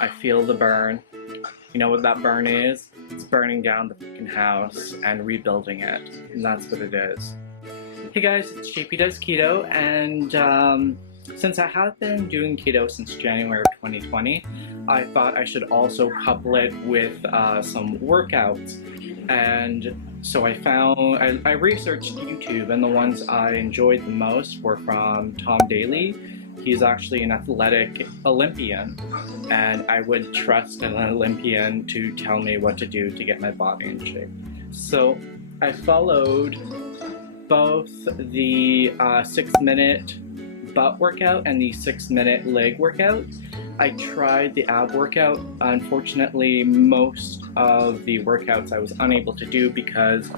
I feel the burn. You know what that burn is? It's burning down the freaking house and rebuilding it. And that's what it is. Hey guys, it's JP Does Keto, and since I have been doing keto since January of 2020, I thought I should also couple it with some workouts. And so I researched YouTube, and the ones I enjoyed the most were from Tom Daley. He's actually an athletic Olympian, and I would trust an Olympian to tell me what to do to get my body in shape. So I followed both the 6-minute butt workout and the 6-minute leg workout. I tried the ab workout. Unfortunately, most of the workouts I was unable to do because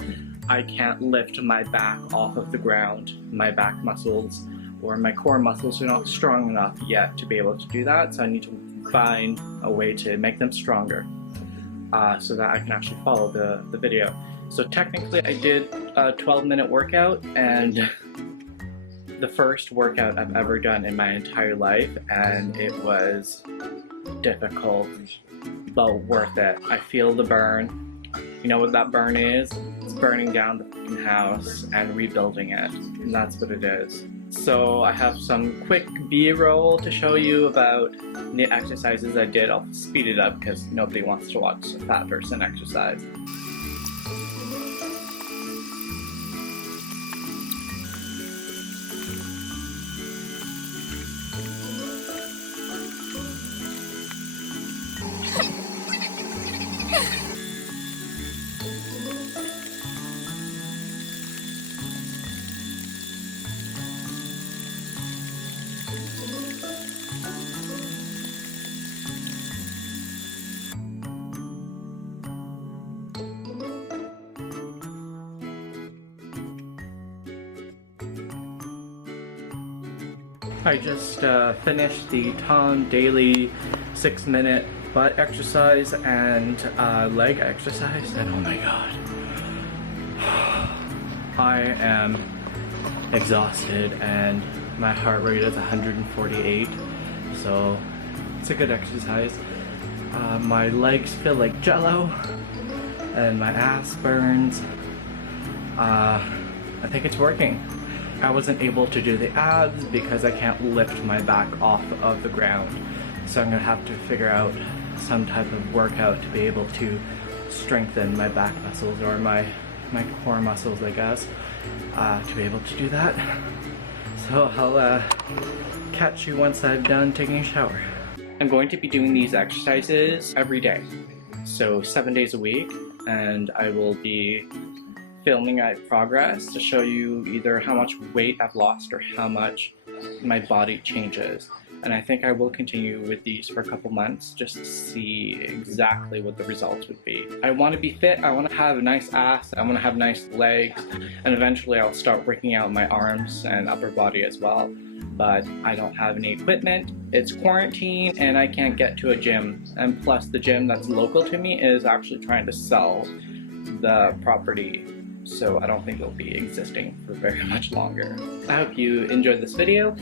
I can't lift my back off of the ground. My back muscles or my core muscles are not strong enough yet to be able to do that, so I need to find a way to make them stronger so that I can actually follow the video. So technically I did a 12-minute workout, and the first workout I've ever done in my entire life, and it was difficult but worth it. I feel the burn. You know what that burn is? It's burning down the freaking house and rebuilding it, and that's what it is. So I have some quick B-roll to show you about the exercises I did. I'll speed it up because nobody wants to watch a fat person exercise. I just finished the Tom Daley 6-minute butt exercise and leg exercise, and oh my god, I am exhausted and my heart rate is 148, so it's a good exercise. My legs feel like jello and my ass burns. I think it's working. I wasn't able to do the abs because I can't lift my back off of the ground. So I'm gonna have to figure out some type of workout to be able to strengthen my back muscles or my core muscles, I guess, to be able to do that. So I'll catch you once I've done taking a shower. I'm going to be doing these exercises every day, so 7 days a week, and I will be filming my progress to show you either how much weight I've lost or how much my body changes. And I think I will continue with these for a couple months just to see exactly what the results would be. I want to be fit, I want to have a nice ass, I want to have nice legs, and eventually I'll start working out my arms and upper body as well. But I don't have any equipment, it's quarantine, and I can't get to a gym. And plus the gym that's local to me is actually trying to sell the property, so I don't think it'll be existing for very much longer. I hope you enjoyed this video.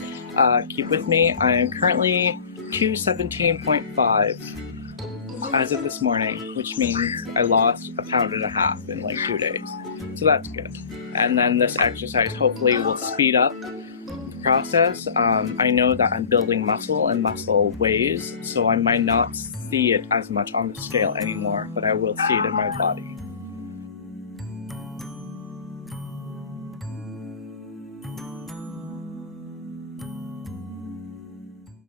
Keep with me. I am currently 217.5 as of this morning, which means I lost 1.5 pounds in like 2 days. So that's good. And then this exercise hopefully will speed up the process. I know that I'm building muscle, and muscle weighs, so I might not see it as much on the scale anymore, but I will see it in my body.